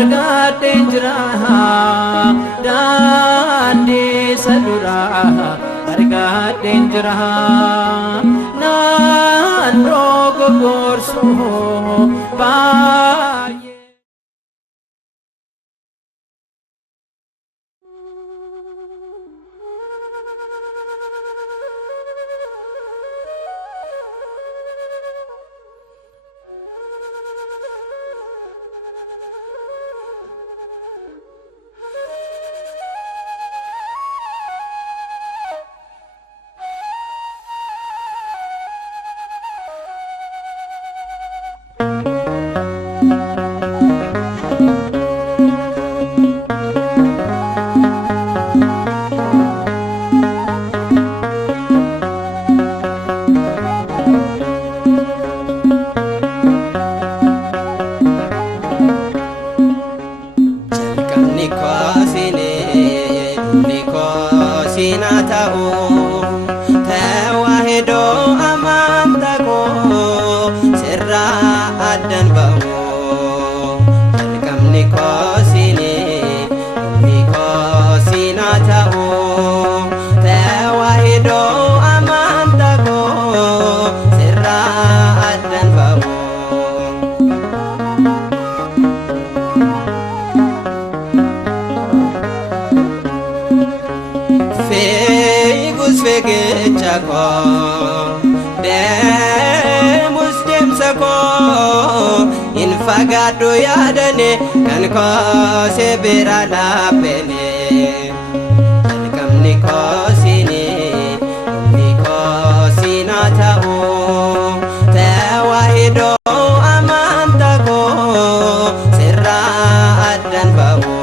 argadheen jira daandii sadura argadheen jira naannoo goggorsuu baay'ee. Fagado yaadane kan koose bira laabbene jalqabni koosini humni koosina ta'u tawaahidoo amantaa koo sirraa addan ba'u.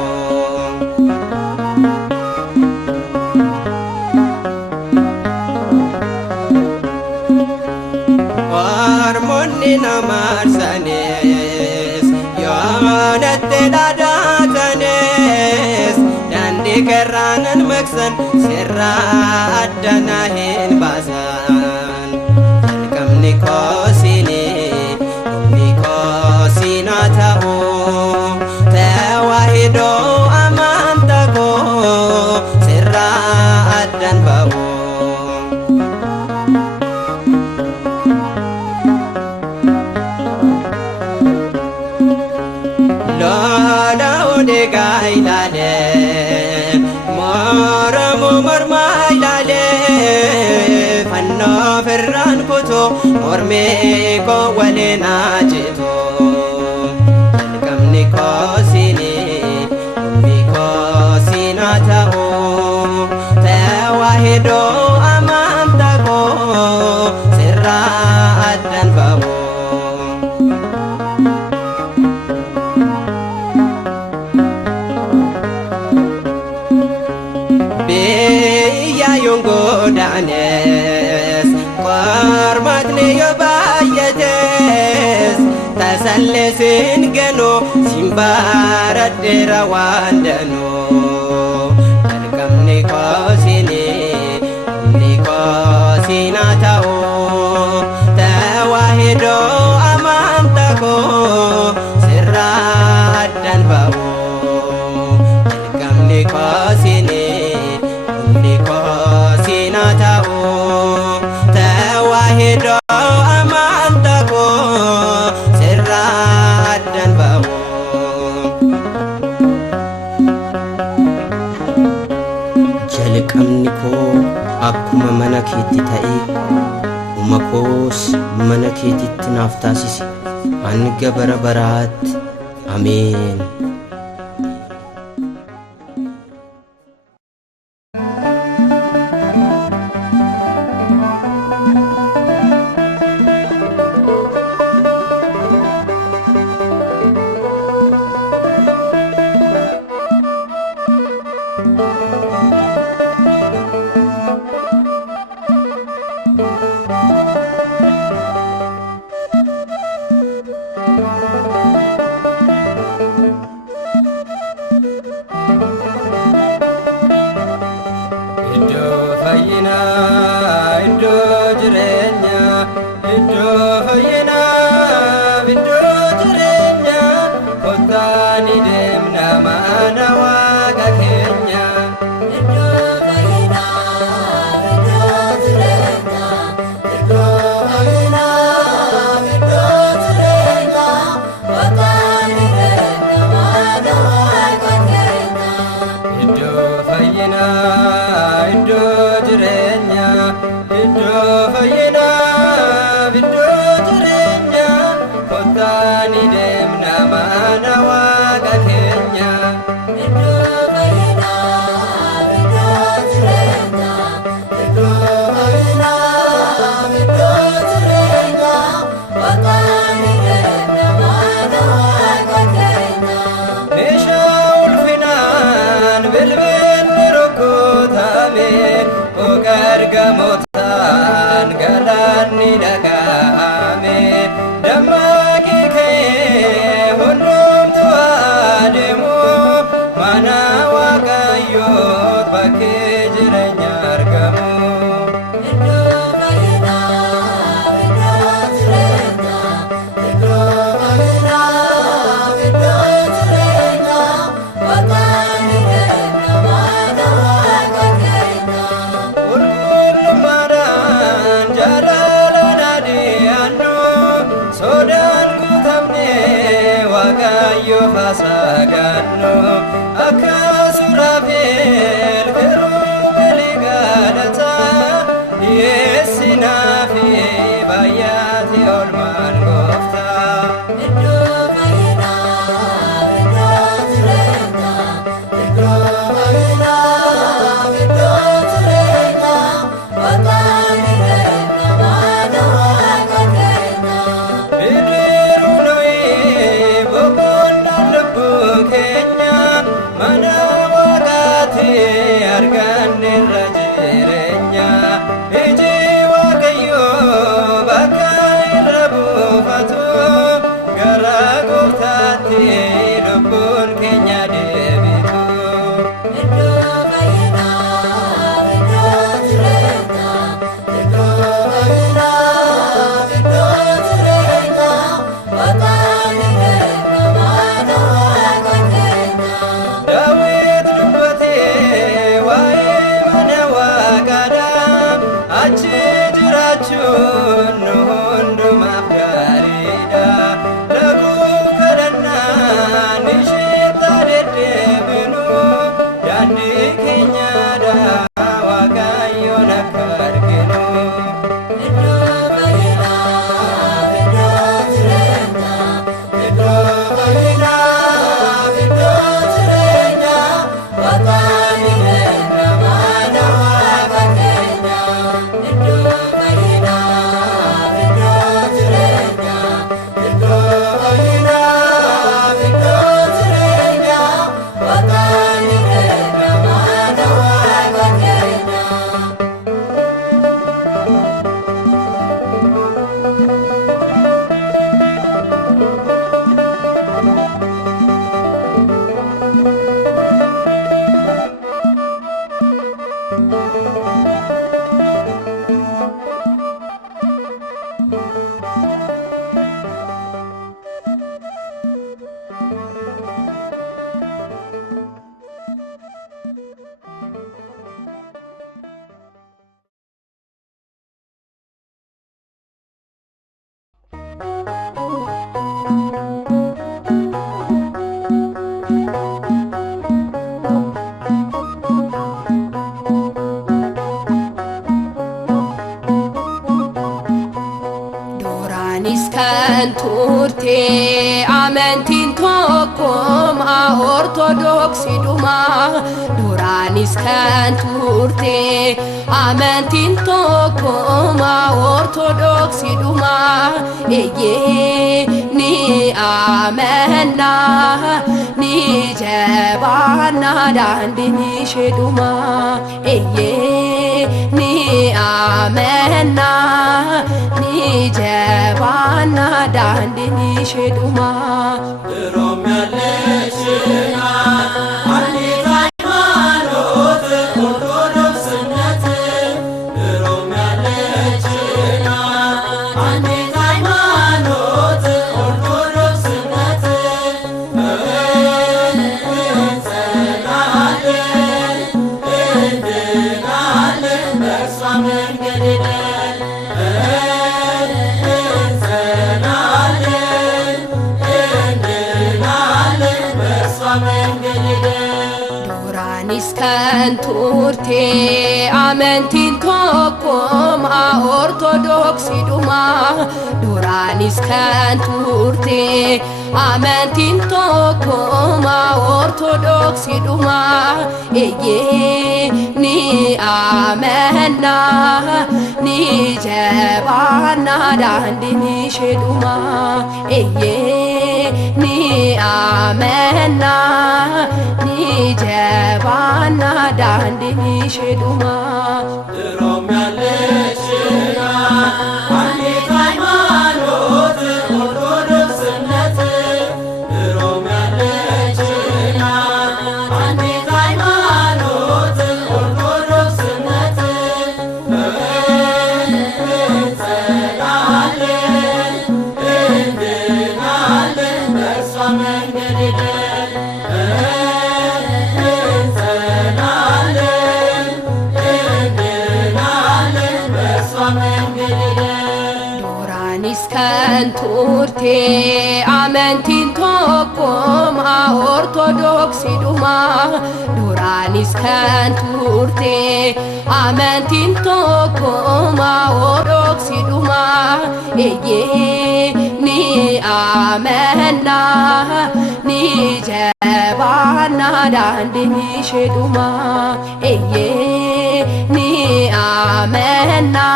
Ormoonni nama arsanii yoonatti dhaadatanis daandii kerraanan maqsan sirraa addana hin baasan jalqabni koosini humni koosina ta'u tawaahidoo amantaa koo sirraa addan ba'u. Gailale moramu morma ilale fanno ferran kuto morme ko walena jito jalqabni koosini humni koosina ta'u tawaahidoo amantaa koo sirraa addan ba'u. Danes kormatne yo baay'ates tasallesin gano simbaradde rawandano jalqabni koosini humni koosina ta'u tawaahidoo amantaa koo sirraa addan ba'u jalqabni koosini humni koosina ta'u tawaahidoo amantaa koo sirraa addan ba'u. Jalqabni koo akkuma mana keetti ta'ee uma koos mana keetitti naaf taasisi hanga bara baraatti ameen. iddoo jireenyaa iddoo fayyinaa iddoo jireenyaa kottaa ni deemna mana Waaqa keenya. Iddoo fayyinaa iddoo jireenyaa iddoo fayyinaa iddoo jireenyaa kottaa ni deemna mana Waaqa keenya. Meeshaa ulfinaan bilbilli rukkutame oga ergamootaan galaanni dhaga'ame dammaqii ka'ee hundumtuu adeemu mana Waaqayyoot bakkee jireenya argamu. Iddoo fayyinaa iddoo jireenyaa iddoo fayyinaa iddoo jireenyaa kottaa ni deemna mana Waaqa keenya. Qulqullummaadhaan jaalalaan adi'annu sodaan guutamnee Waaqayyoof sagadannu akka Suraafeel kiirubeelii galataa dhiyeessinaafi baay'ate oolmaan Gooftaa. Iddoo fayyinaa iddoo jireenyaa iddoo fayyinaa iddoo jireenyaa kottaa ni deemna mana Waaqa keenya. Bidiruu Nohii boqonnaan lubbuu keenya mana Waaqaatti arganneerra jireenya. Iji Waaqayyoo bakka irra buufatu gara Gooftaatti lubbuun keenya deebitu. Iddoo fayyinaa iddoo jireenyaa iddoo fayyinaa iddoo jireenyaa kottaa ni deemna mana Waaqa keenya. Daawit dubbatee waa'ee mana Waaqaadhaa achi jiraachuun nu hundumaaf gaariidha. Laguuf kadhannaan isheetti deddeebinu daandii keenyaadhaa Waaqayyoon akka arginu. Iddoo fayyinaa iddoo jireenyaa iddoo fayyinaa iddoo jireenyaa kottaa ni deemna mana Waaqa keenya. Iddoo fayyinaa iddoo jireenyaa iddoo fayyinaa iddoo jireenyaa kottaa ni deemna mana Waaqa keenya. Duraanis kan turte amantiin tokkuma ortodoksidhuma. Duraanis kan turte amantiin tokkuma ortodoksidhuma. Eeyyee ni amanna ni jabaanna daandiin isheedhuma. Eeyyee ni amanna ni jabaanna daandiin isheedhuma. ድሮም ያለችና አንዲት ሃይማኖት ኦርቶዶክስነት ድሮም ያለችና አንዲት ሃይማኖት ኦርቶዶክስነት እንጸናለን እንድናለን በእርሷ መንገድ ሄደን እንጸናለን እንድናለን duraanis kan turte amantiin tokkuma ortodoksidhuma duraanis kan turte amantiin tokkuma ortodoksidhuma eeyyee ni amanna ni jabaanna daandiin isheedhuma eeyyee ni amanna ni jabaanna daandiin isheedhuma ድሮም ያለሽና አንዲት ሃይማኖት ኦርቶዶክስነት ድሮም ያለሽና አንዲት ሃይማኖት ኦርቶዶክስነት እንጸናለን እንድናለን በእርሷ መንገድ ሄደን እንጸናለን እንድናለን በእርሷ መንገድ ሄደን duraanis kan turte amantiin tokkuma ortodoksidhuma duraanis kan turte amantiin tokkuma ortodoksidhuma eeyyee ni amanna ni jabaanna daandiin isheedhuma eeyyee ni amanna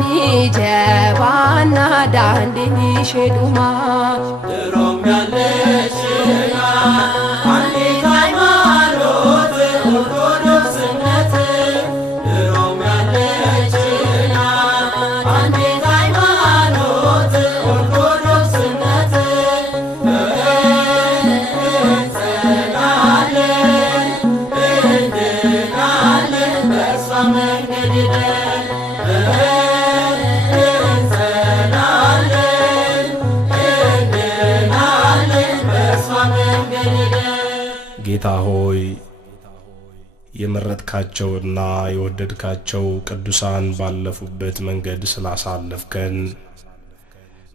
ni jabaanna daandiin isheedhuma ድሮም ያለሽና አንዲት ሃይማኖት ኦርቶዶክስነት ድሮም ያለሽና አንዲት ሃይማኖት ኦርቶዶክስነት እንጸናለን እንድናለን በእርሷ መንገድ ሄደን እንጸናለን እንድናለን በእርሷ መንገድ ሄደን ጌታ ሆይ የመረጥካቸውና የወደድካቸው ቅዱሳን ባለፉበት መንገድ ስላሳለፍከን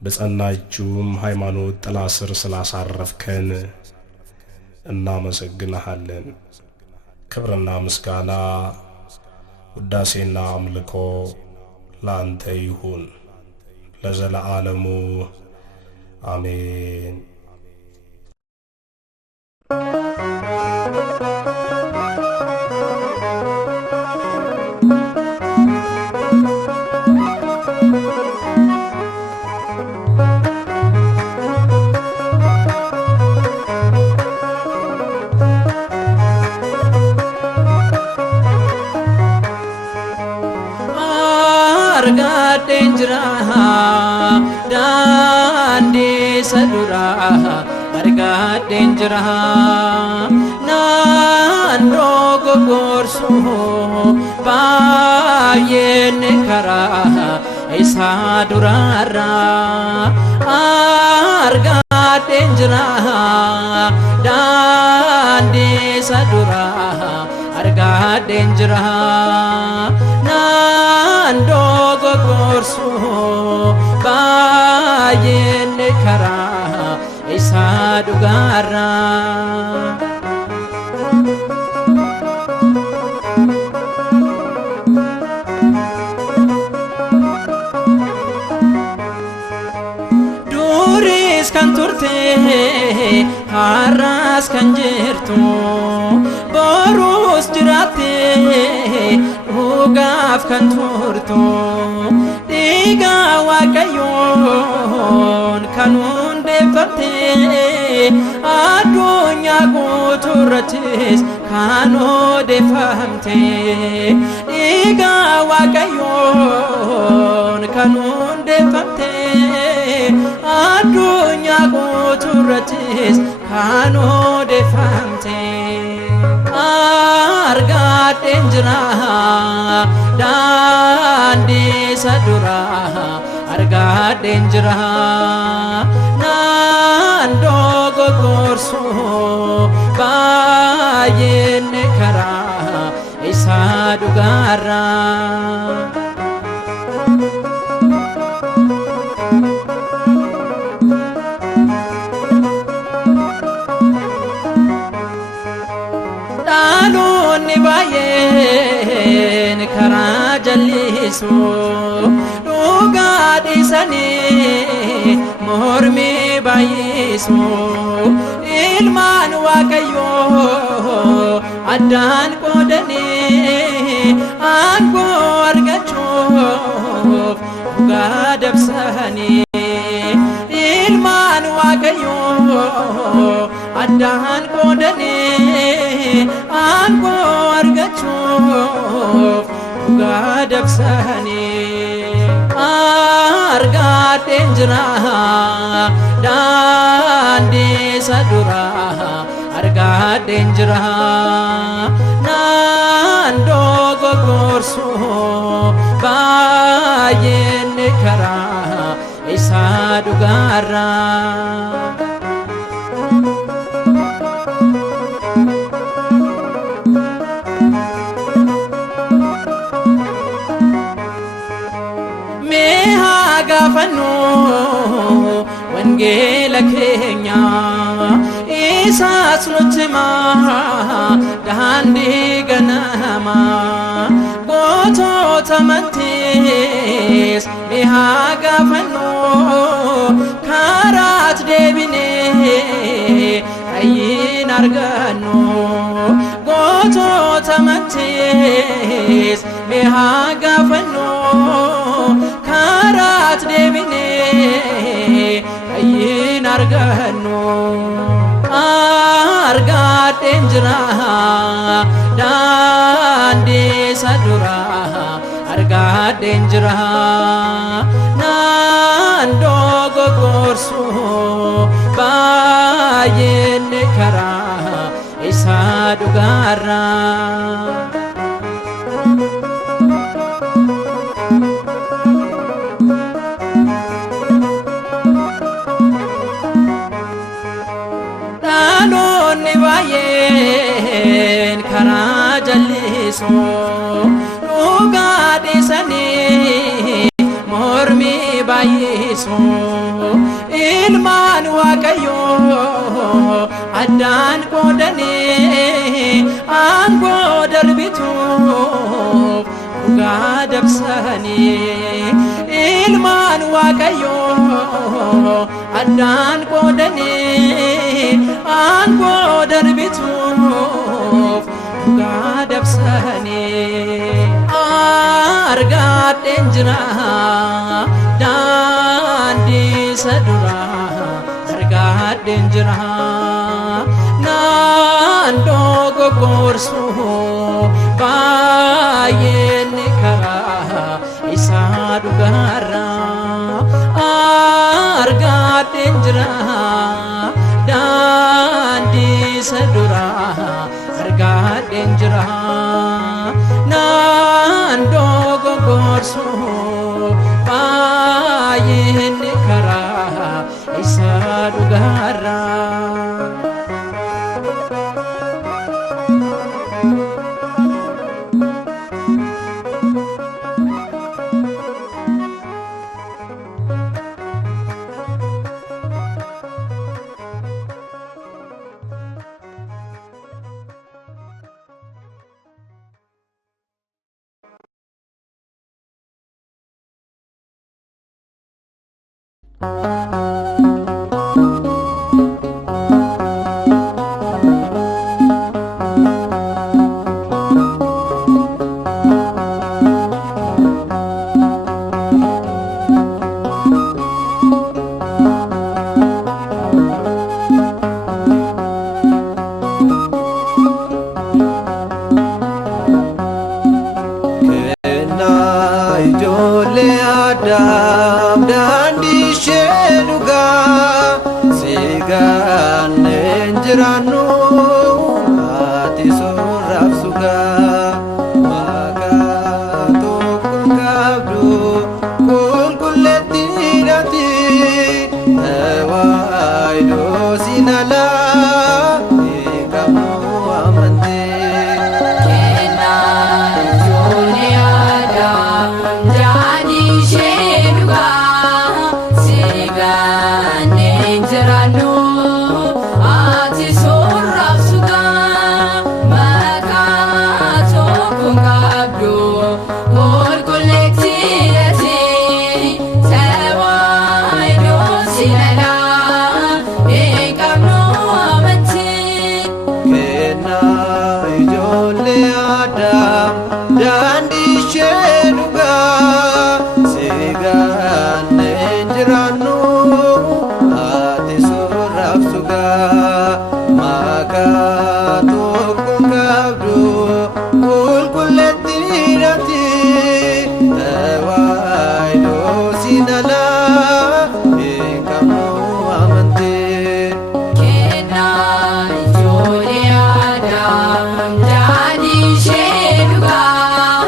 በጸናችውም ሃይማኖት ጥላ ስር ስላሳረፍከን እናመሰግንሃለን። ክብርና ምስጋና ውዳሴና አምልኮ ላንተ ይሁን ለዘለዓለሙ አሜን። argadeen jira daandii sadura argadeen jira naannoo gogorsu baay'een karaa isaa durarra argadeen jira daandii sadura argadeen jira naannoo gogorsu baay'een karaa isaa durarra duris kan turte har'as kan jirtu borus jiraatte dhugaaf kan turtu dhiiga waaqayyoon kan hundeeffamte addunyaa guutuurrattis kan odeeffamte dhiiga waaqayyoon kan hundeeffamte addunyaa guutuurrattis kan odeeffamte argadeen jira daandii sadura argadeen jira naannoo gogorsu baay'een karaa isaa durarra baay'een karaa jallisu dhugaa dhiisanii mormii baay'isu ilmaan Waaqayyoo addaan qoodanii aangoo argachuuf dhugaa dabsanii ilmaan Waaqayyoo addaan qoodanii aangoo argachuuf dhugaa dabsanii argadheen jira daandii isa duraa argadheen jira naan dogoggorsu baay'een karaa isa dhugaarraa. Gaafannu wangeela keenya isaas nutti himaa daandii ganamaa gootota amantiis mi'aa gaafannu karaatti deebinee ayyiin argannu gootota amantiis mi'aa gaafannu karaatti deebinee ayyiin argannu argadheen jira daandii isa duraa argadheen jira naan dogoggorsu baay'een karaa isa dhugaarraa. Baay'een karaa jallisu dhugaa dhiisanii mormii baay'isu ilmaan Waaqayyoo addaan qoodanii aangoo darbituuf dhugaa dabsanii ilmaan Waaqayyoo addaan qoodanii aangoo darbituuf dhugaa dabsanii argadheen jira daandii isa duraa argadheen jira naan dogoggorsu baay'een karaa isa dhugaarraa argadheen jira daandii isa duraa argadheen jira naan dogoggorsu baay'een karaa isa dhugaarraa. Makatokon kabdu kulkulletirati tawaido sinala bekamu amante Kena ijoollee Adam daadhii ishee dhugaa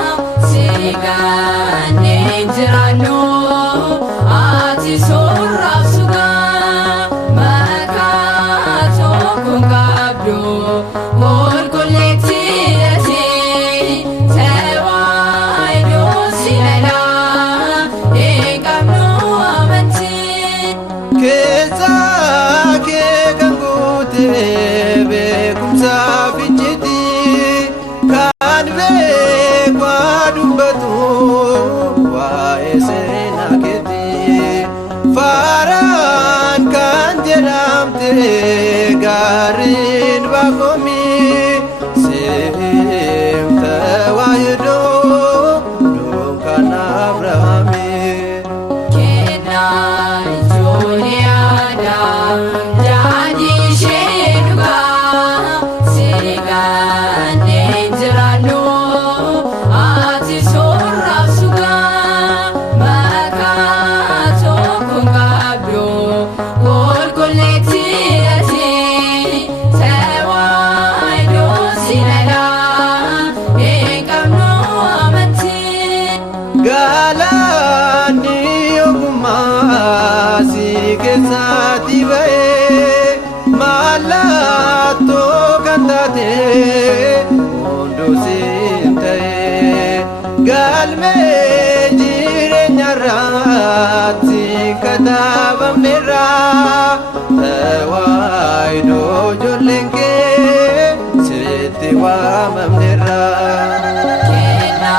sigaannee jiraannu ati soorraaf sugaa maqaa tokkoon qabdu qulqulleettiidhati tawaayidoo sinalaa hin qabnu amantii. keessa kee kan guute beekumsaa ficciti kan beekwaa dubbatu waa'ee seenaa keetti faaraan kan jedhamte gaariin baakomi seemta waayidoo dunkaan Abrahaamii. Kena ijoollee Adam daadhii ishee dhugaa sigaannee jiraannu ati soorraaf sugaa maqaa tokkoon qabdu qulqulleettiidhati tawaayidoo sinalaa hin qabnu amantii. Galaanni ogummaa si keessatti ba'ee mallattoo kan taate hunduu siin ta'ee galmee jireenyarratti katabamneerraa tawaayidoo ijoolleen kee sitti waamamneerraa. Kena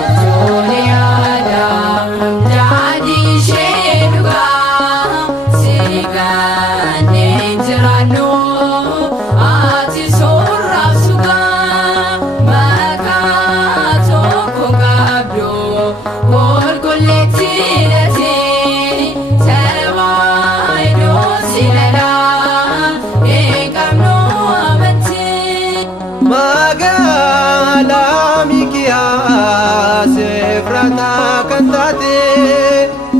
ijoollee Adam daadhii ishee dhugaa sigaannee jiraannu ati soorraaf sugaa maqaa tokkoon qabdu qulqulleettiidhati tawaayidoo sinalaa hin qabnu amantii. Magaalaa Mikiyaas Efraataa kan taate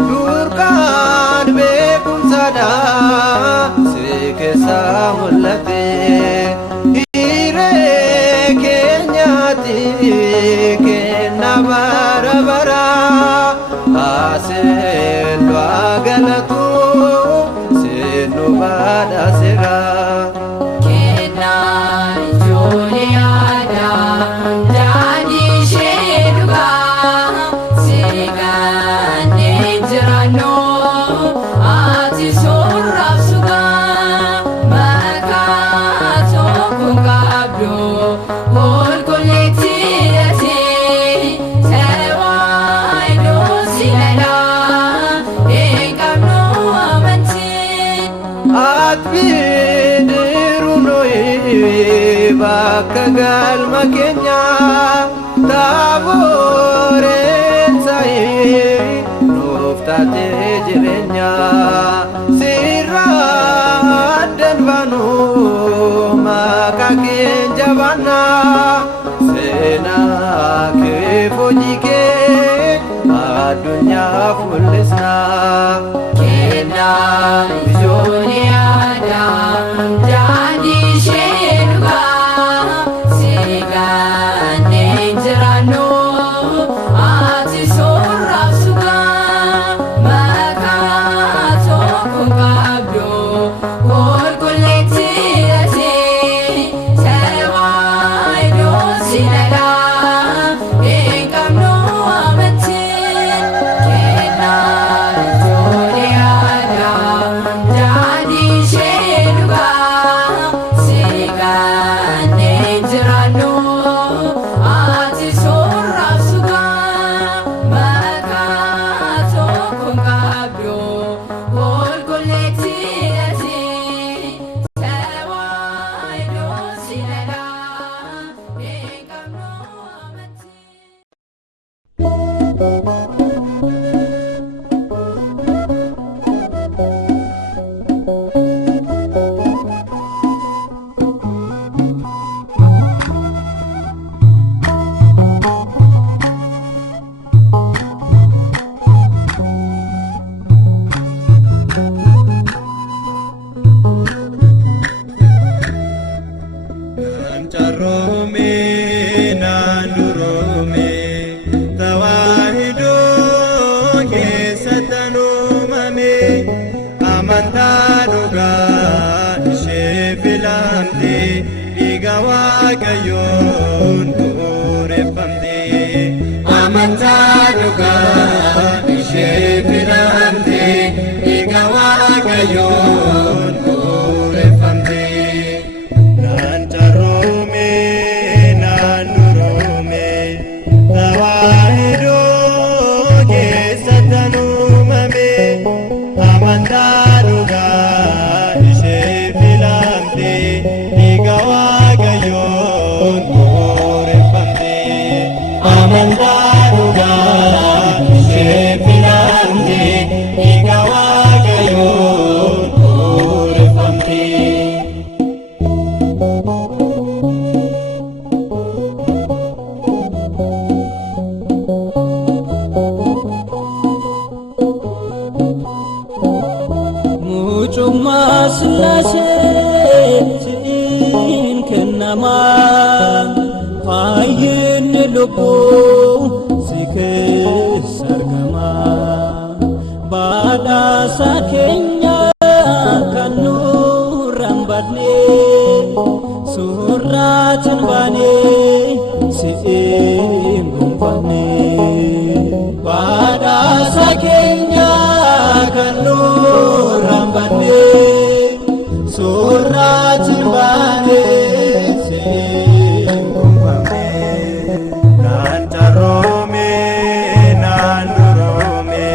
durkaan beekumsaadhaa si keessa mul'ate hiree keenyaatti kenna bara baraa aseellu galatu seennu badhaaseraa. Kena ijoollee Adam daadhii ishee dhugaa sigaannee jiraannu ati soorraaf sugaa maqaa tokkoon qabdu qulqulleettiidhati tawaayidoo sinalaa hin qabnu amantii. Atbidirunoyi bakka galma keenya taaboreen sa'ii nuuf taatee jireenya sirraa addan baanu maqaa keenya jabaanna seenaa kee hojii kee addunyaaf mul'isna. Kena ijoollee Adam daadhii ishee dhugaa sigaannee jiraannu ati soorraaf sugaa maqaa tokkoon qabdu qulqulleettiidhati tawaayidoo sinalaa hin qabnu amantii. Kena ijoollee Adam daadhii waaqayyoon bu'uureffamte amantaa dhugaa ishee filamte dhiiga waaqayyoon bu'uureffamte naan carroome naan nuroome tawaahidoo keessattan uumame amantaa dhugaa ishee filamte dhiiga waaqayyoon bu'uureffamte amantaa dhugaa ishee filamte dhiiga waaqayyoon bu'uureffamte. Mucummaa Sillaaseetiin kennamaa fayyinni lubbuu si keessa argamaa badhaasa keenya kan nurraan badne surraatiin baane si'in gonfanne badhaasa keenya kan nurraan badne surraatiin baane si'in gonfanne naan carroome naan nuroome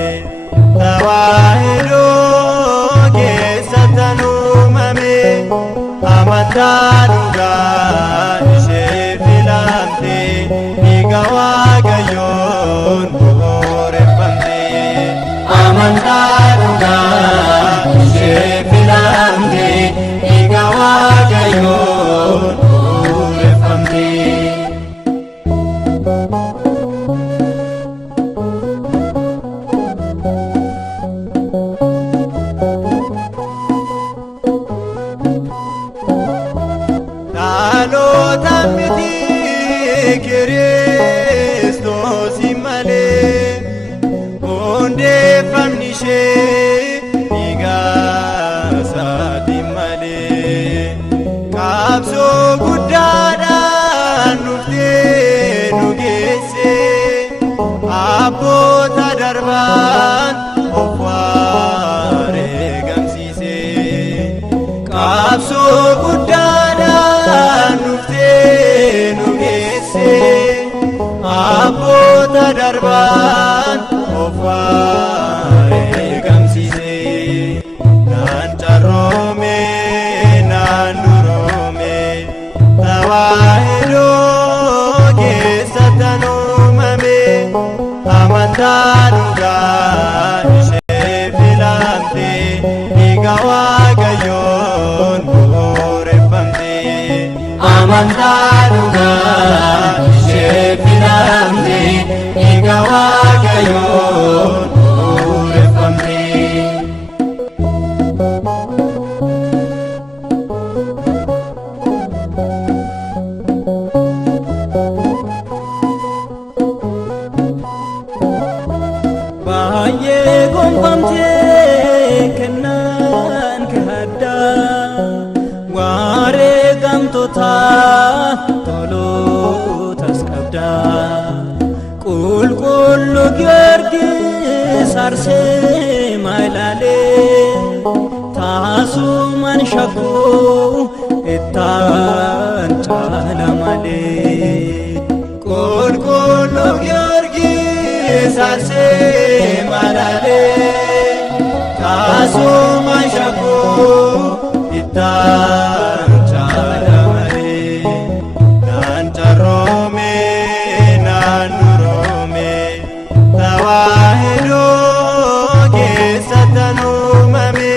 tawaahidoo keessattan uumame amantaa dhugaa ishee filamte dhiiga waaqayyoon bu'uureffamte amantaa dhugaa ishee filamte dhiiga waaqayyoon bu'uureffamte. dhaloota miti Kiristoosi malee hundeeffamni ishee dhiiga isaatiin malee qabsoo guddaadhaan dhuftee nu geesse abboota darbaan of wareegamsiise qabsoo guddaadhaan dhuftee nu geesse abboota darbaan of wareegamsiise naan carroome naan nuroome tawaahidoo keessattan uumame amantaa dhugaa ishee filamte dhiiga waaqayyoon bu'uureffamte amantaa dhugaa ishee filamte dhiiga waaqayyoon bu'uureffamte. baay'ee gonfamtee kennaan kahaddaa wareegamtoota tolootas qabdaa qulqullu Giyoorgis arsee mailaalee taasuman shakkuu ittaan caala malee qulqullu Giyoorgis arsee mailaalee taasuman shakkuu ittaan caala malee naan carroome naan nuroome tawaahidoo keessattan uumame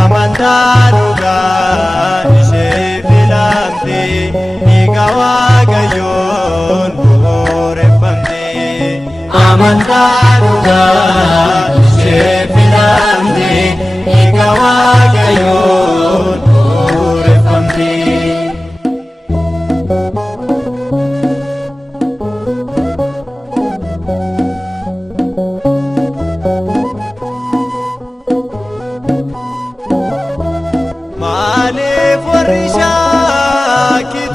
amantaa dhugaa ishee filamte dhiiga waaqayyoon bu'uureffamte amantaa dhugaa ishee filamte dhiiga waaqayyoon bu'uureffamte. maaliif warri shaakii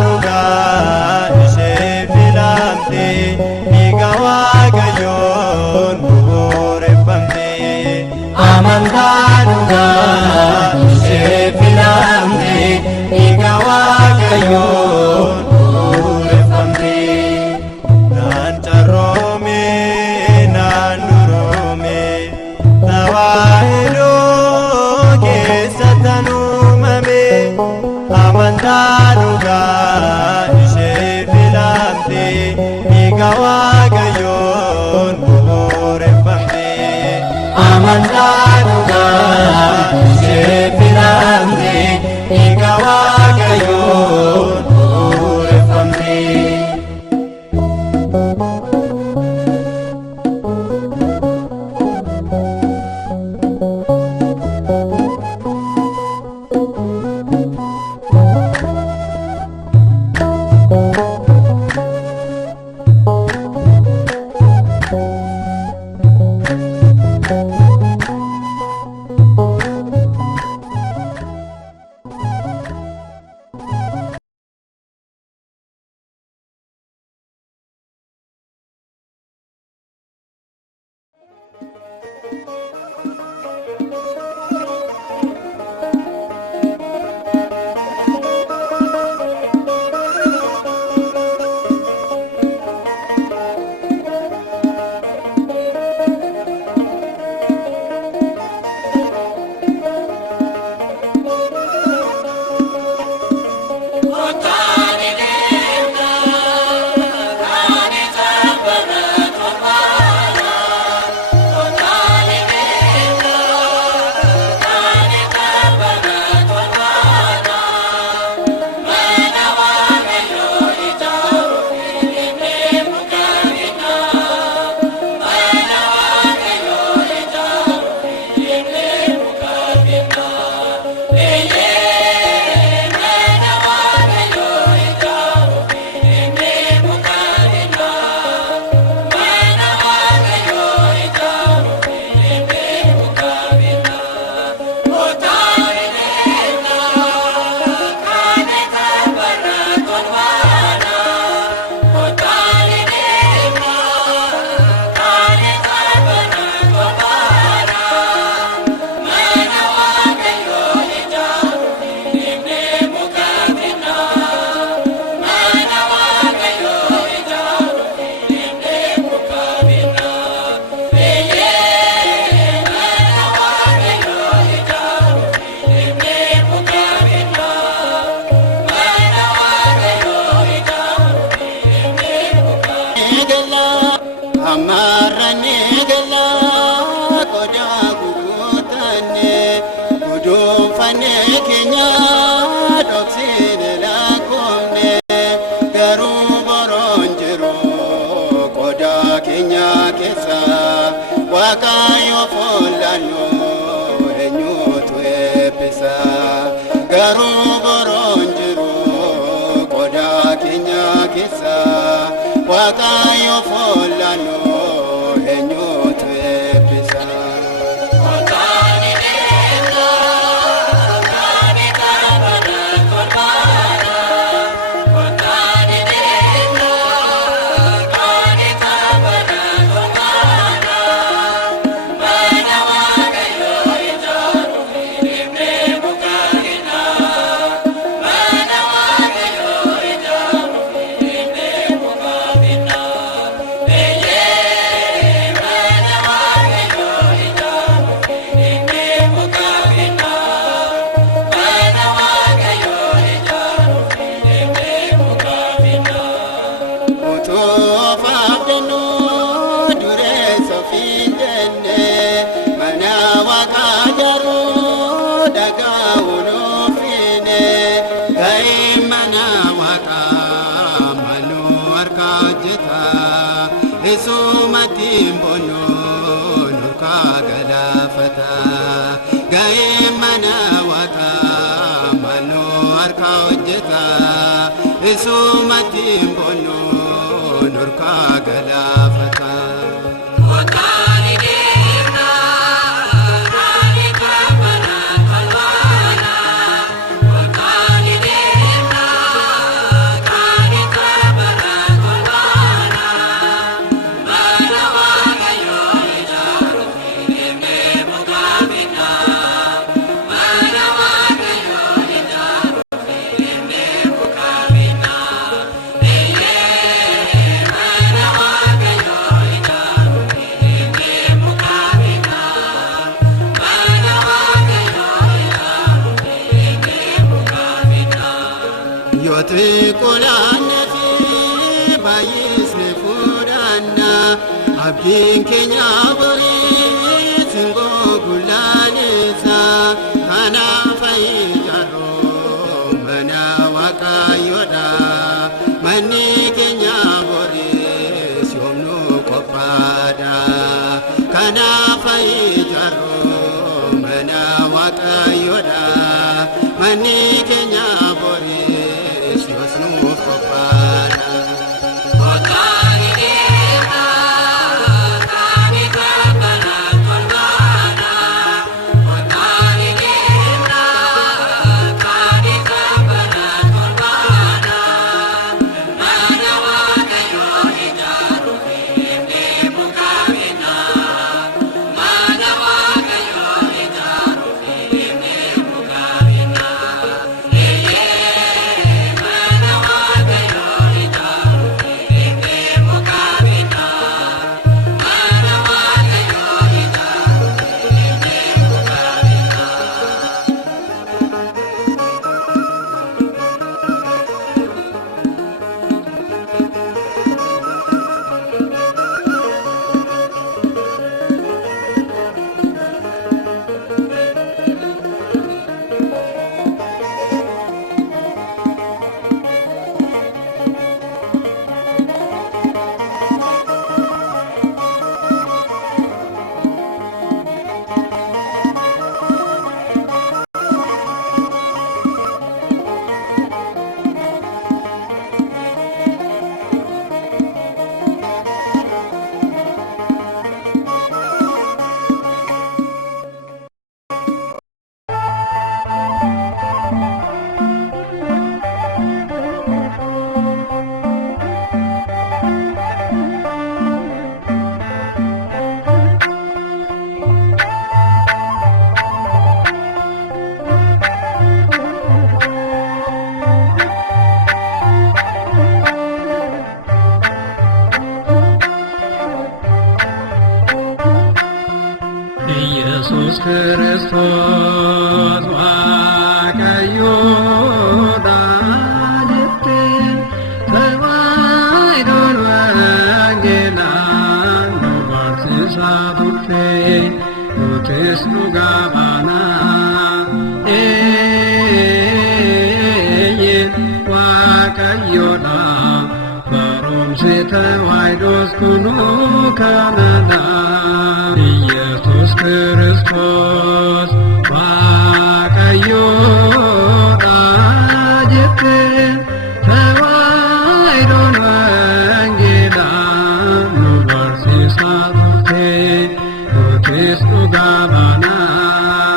dhugaa ishee filamte dhiiga waaqayyoon bu'uureffamte. Amantaa dhugaa ishee filamte dhiiga waaqayyoon bu'uureffamte. Naan carroome naan duroome tawaahidoo keessa tanuumame. Amantaa dhugaa ishee filamte dhiiga waaqayyoon bu'uureffamte. Amantaa dhugaa ishee filamte dhiiga waaqayyoon bu'uureffamte. Waaqayyo fuulduree eenyutu eebbisa garuu boroon jiru qodaa keenya keessa. Waaqayyo fuulduree eenyutu eebbisa. Sumatin bono nurka galafata. Wakani dena, kani kabana kalwana. Wakani dena, yooti qolaannati baay'isne fuudhanna abdiin keenya borii singoo gulaalessa kanaaf ijaarroo mana waaqayyoodha manni keenya borii si'oomnu qophaadha kanaaf ijaarroo mana waaqayyoodha manni keenya borii si'oomnu qophaadha. ኢየሱስ ክርስቶስ waaqayyo daalitti tawaayidoon wangeelaan nu barsiisaa turte nutis dhugaa baanaa waaqayyoodha barumsi tawaayidoos kunuu kanadha. ኢየሱስ ክርስቶስ waaqayyo daalitti tawaayidoon wangeelaan nu barsiisaa turte nutis dhugaa baanaa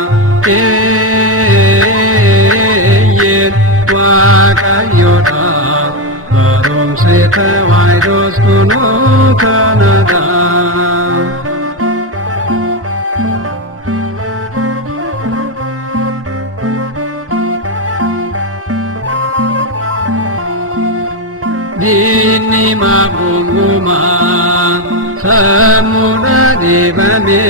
waaqayyoodha barumsi tawaayidoos kunuu kanadha. Dini mabunguma samuna dibame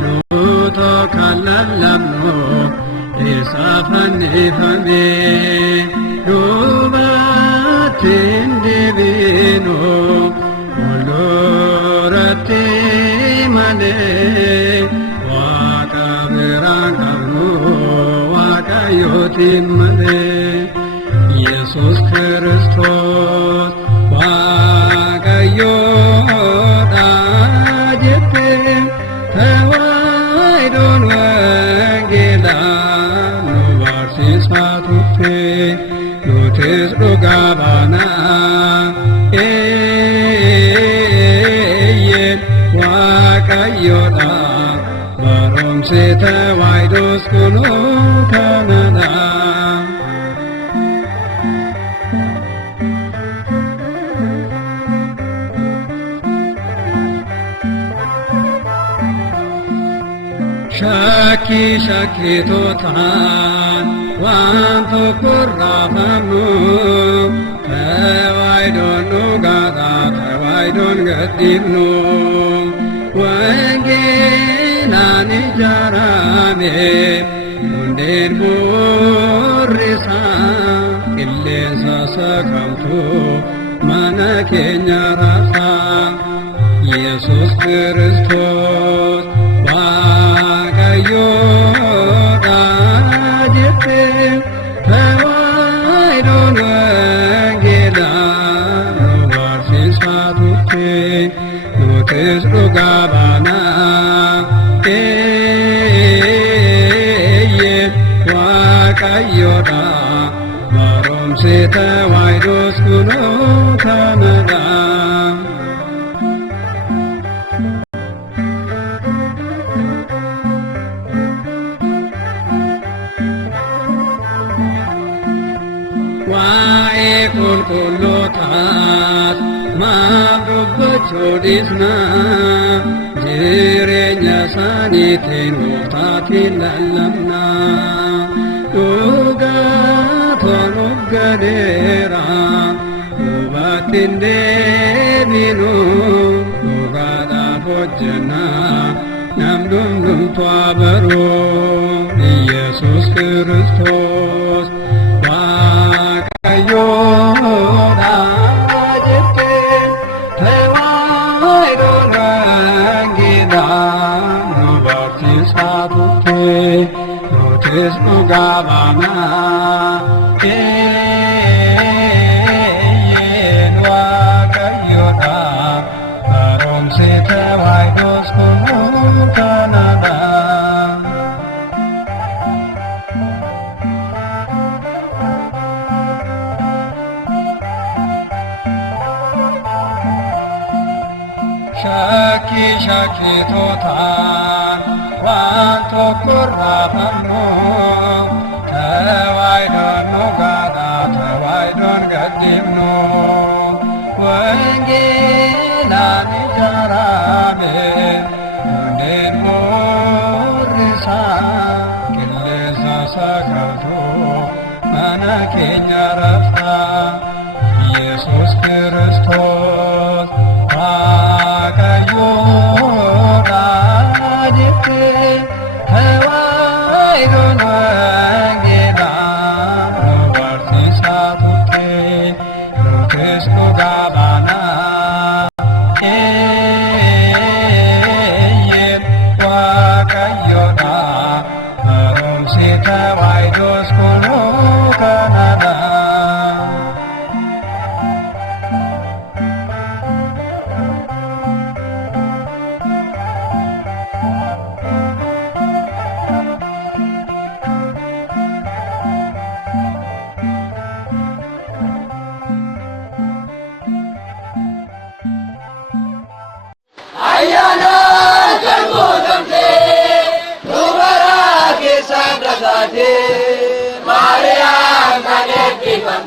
nuto kalallamno isafan ifame dubatin dibino ulurati male waka biranganu waka yotin male. ኢየሱስ ክርስቶስ waaqayyo daalitti tawaayidoon wangeelaan nu barsiisaa turte nutis dhugaa baanaa waaqayyoodha barumsi tawaayidoos kunuu kanadha. shakkitotaan waan tokko raafamu tawaayidoon dhugaadhaa tawaayidoon gadhiifnu wangeelaan ijaarame hundeen bu'uurri isaa sakamtu mana keenya rasa Yesus Kristus Waaqayyo rajete Tawaidon wangela Nubarsisatutte Nutis rugabana Waaqayyo baromse tawaidos kuno kanada Wae kulkulotas madubbachodisna jirenya sanitin utatin lalamna Duga tonuk gadera Ubatin debinu Duga da bojana Namdum dum tua baru Yesus Kristus Waaqayyo da jete Tewai dorangida Nubatisatute Nutis ugabana Yen Waaqayyo da Baromse tewaidos kuno kanada Shaki totan Wanto kurrapanno Tawaidon nugada Tawaidon gaddimno Wangelan ijarame Nunden murrisa Killesa sagaltu Mana kenya rafta Yesus Kristus Waaqayyo rajete Tawaidon wangela Nubarsisatutte Nutis ugabana Yen Waaqayyo da Baromse tawaidos kuno kanada Ayana Jangotamte Nubara Kesandra Sate Maria Kanekipam